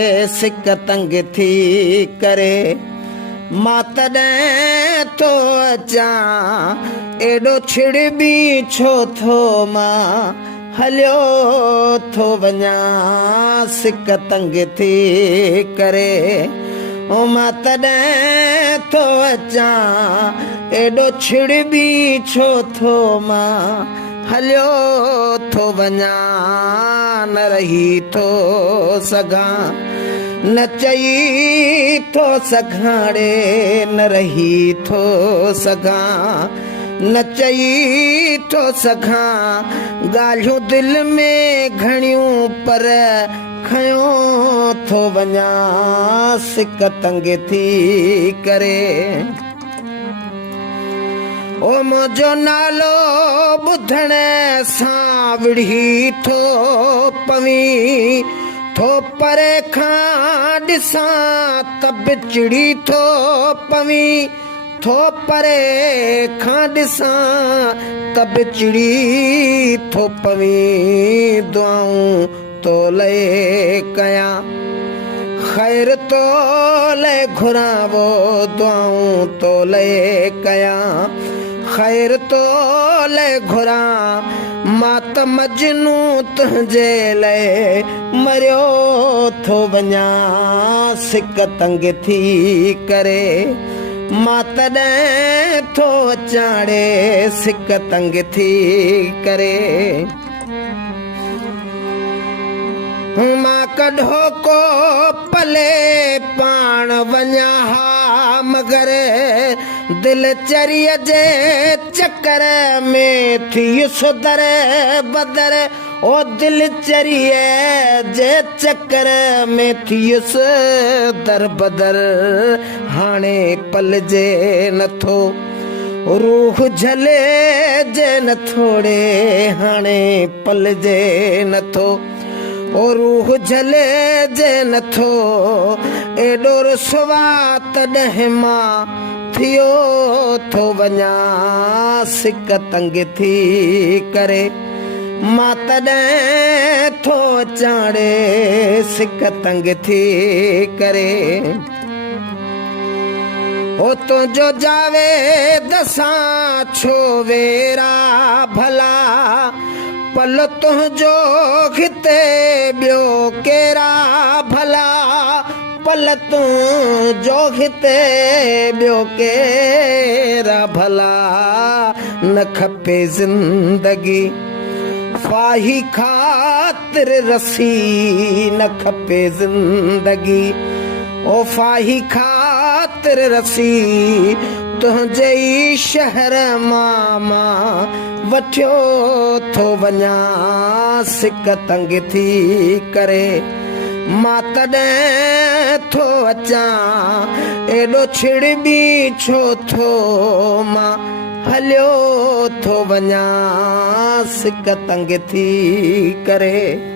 सिक तंग थी करे मां तॾहिं थो अचां एॾो छिड़ बि छो थो मां हलियो थो वञां सिक तंग थी करे ओ मां तॾहिं थो अचां एॾो छिड़ बि छो थो मां हलियो थो वञां न रही थो सघां न चई थो सघाड़े न रही थो सघां न चई थो सघां ॻाल्हियूं दिलि में घणियूं पर खयो थो वञां सिक तंग थी करे ओ मुंहिंजो नालो ॿुधण सां विढ़ी थो पवी थो परे खां ॾिसां त बि चिड़ी थो पवी थो परे खां ॾिसां त बि चिड़ी थो पवी दुआऊं तो ले कयां ख़ैर तो ले घुरां वो दुआऊं तो ले कयां ख़ैर तो ले घुरां मां त मजनू तुंहिंजे लाइ मरियो थो वञां सिक तंग थी करे मां तॾहिं थो अचाड़े सिक तंग थी करे मां कढो को पले पाण वञा हा मगर दिल चरीअ जे चकर में थी सुधर बदर ओ दिल चरीअ जे चकर में थी दर बदर हाणे पलजे नथो रूह झले जे न थोड़े हाणे पलजे नथो ओ रूह झले जे नथो एॾो रुसवा तॾहिं मां थियो थो वञां सिक तंग थी करे मां तॾहिं थो अचाड़े सिक तंग थी करे ओ तुंहिंजो जावेद सां छो वेरा भला पल तुंहिंजो हिते ॿियो केरा भला पल तुंहिंजो हिते ॿियो केरा भला न खपे ज़िंदगी फ़ाही ख़ातिर रसी न खपे ज़िंदगी ओ फ़ाही ख़ातिर रसी तुंहिंजे ई शहर मां वठियो थो वञां सिक तंग थी करे मां तॾहिं थो अचां एॾो छिड़ बि छो थो मां हलियो थो वञां सिक तंग थी करे